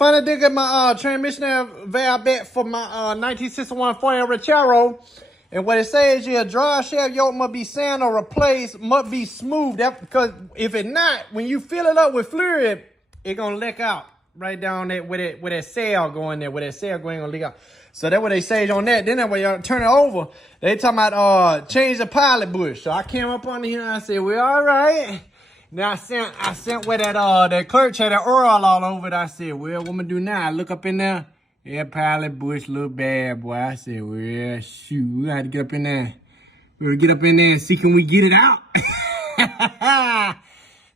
Finally did get my transmission valve back for my 1961 Ford Ranchero. And what it says here, drive shaft yoke must be sand or replaced, must be smooth. That because if it not, when you fill it up with fluid, it gonna leak out right down there with that cell going there, with that cell going gonna leak out. So that's what they say on that. Then that way y'all turn it over, they talking about change the pilot bush. So I came up on here and I said, well, all right. Now I sent where that clerk had that oil all over it. I said, well, what I'm gonna do now? I look up in there. Yeah, pilot bush look bad, boy. I said, well, shoot, we gotta get up in there. We'll get up in there and see can we get it out.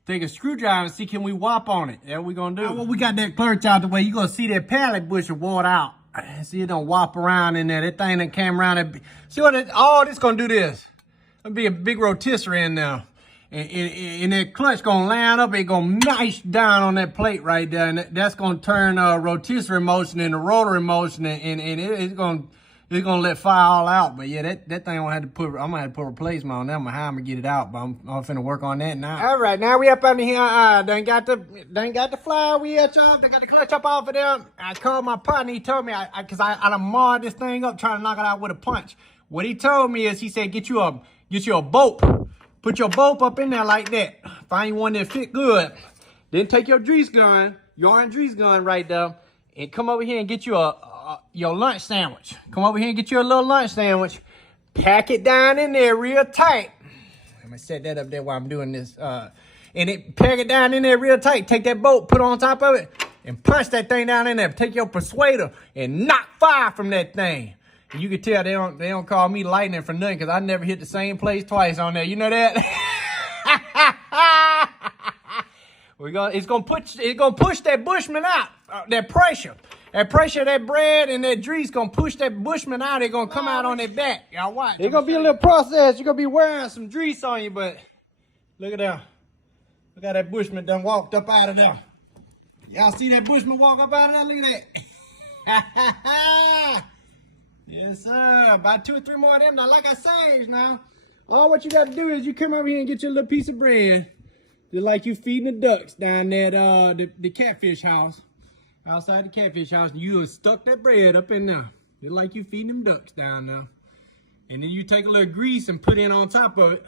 Take a screwdriver and see can we whop on it. That's what we gonna do. Well, we got that clerk out the way. You gonna see that pallet bush wore out. See it don't whop around in there. That thing that came around. See what all this gonna do this. It'll be a big rotisserie in there. And that clutch gonna line up, it gonna nice down on that plate right there, and that's gonna turn rotisserie motion into rotary motion, and it's gonna let fire all out. But yeah, that thing I'm gonna have to put replacement on that. I'm gonna get it out, but I'm finna work on that now. All right, now we up under here. Done got the flywheel off. They got the clutch up off of there. I called my partner. He told me cause I done marred this thing up trying to knock it out with a punch. What he told me is he said get you a bolt. Put your bolt up in there like that. Find you one that fit good. Then take your grease gun, your orange grease gun right there, and come over here and get you your lunch sandwich. Come over here and get you a little lunch sandwich. Pack it down in there real tight. I'm gonna set that up there while I'm doing this. Pack it down in there real tight. Take that bolt, put it on top of it, and punch that thing down in there. Take your persuader and knock fire from that thing. You can tell they don't call me lightning for nothing because I never hit the same place twice on there. You know that? It's gonna push that Bushman out. That pressure of that bread and that grease gonna push that Bushman out. It's gonna come out on their back. Y'all watch. It's gonna be a little process. You're gonna be wearing some grease on you, but look at that. Look how that Bushman done walked up out of there. Y'all see that Bushman walk up out of there? Look at that. Yes, sir. About 2 or 3 more of them. Now, like I say now, all what you got to do is you come over here and get your little piece of bread. Just like you feeding the ducks down there at the catfish house. Outside the catfish house, you have stuck that bread up in there. Just like you feeding them ducks down there. And then you take a little grease and put it on top of it.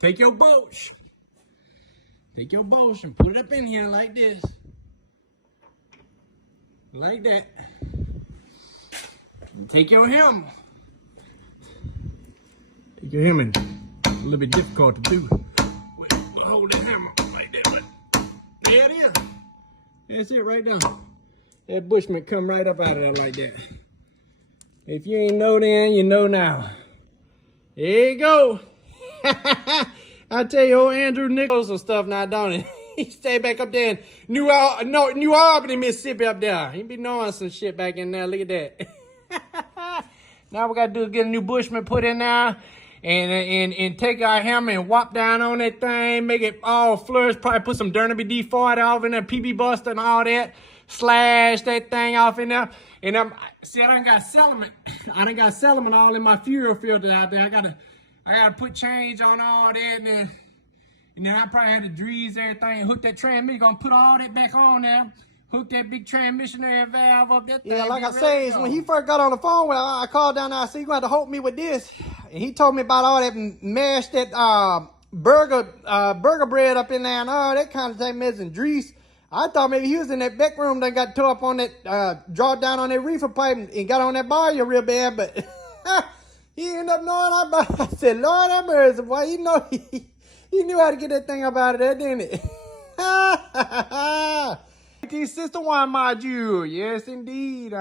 Take your bolts. Take your bolts and put it up in here like this. Like that. Take your hammer. Take your hammer. A little bit difficult to do. We'll hold that hammer like that. But there it is. That's it right there. That Bushman come right up out of there like that. If you ain't know then, you know now. There you go. I tell you, old Andrew Nichols and stuff now, don't he? He stay back up there in New Albany, Mississippi up there. He be knowing some shit back in there. Look at that. Now we gotta do is get a new Bushman put in there and take our hammer and whop down on that thing, make it all flourish, probably put some Dernaby D40 off in there, PB Buster and all that, slash that thing off in there. And I done got Salomon. I done got Salomon all in my fuel filter out there. I gotta put change on all that, and then I probably had to grease everything, hook that transmission, gonna put all that back on there. Hook that big transmission and valve up that thing. Yeah, like I say, when he first got on the phone with I called down there, I said, you gonna have to help me with this. And he told me about all that mashed that burger bread up in there and all that kind of thing, and grease. I thought maybe he was in that back room that got tore up on that, draw down on that reefer pipe and got on that bar real bad, but he ended up knowing about it. I said, Lord have mercy, boy, he knew how to get that thing up out of there, didn't he? 1961 module, yes indeed,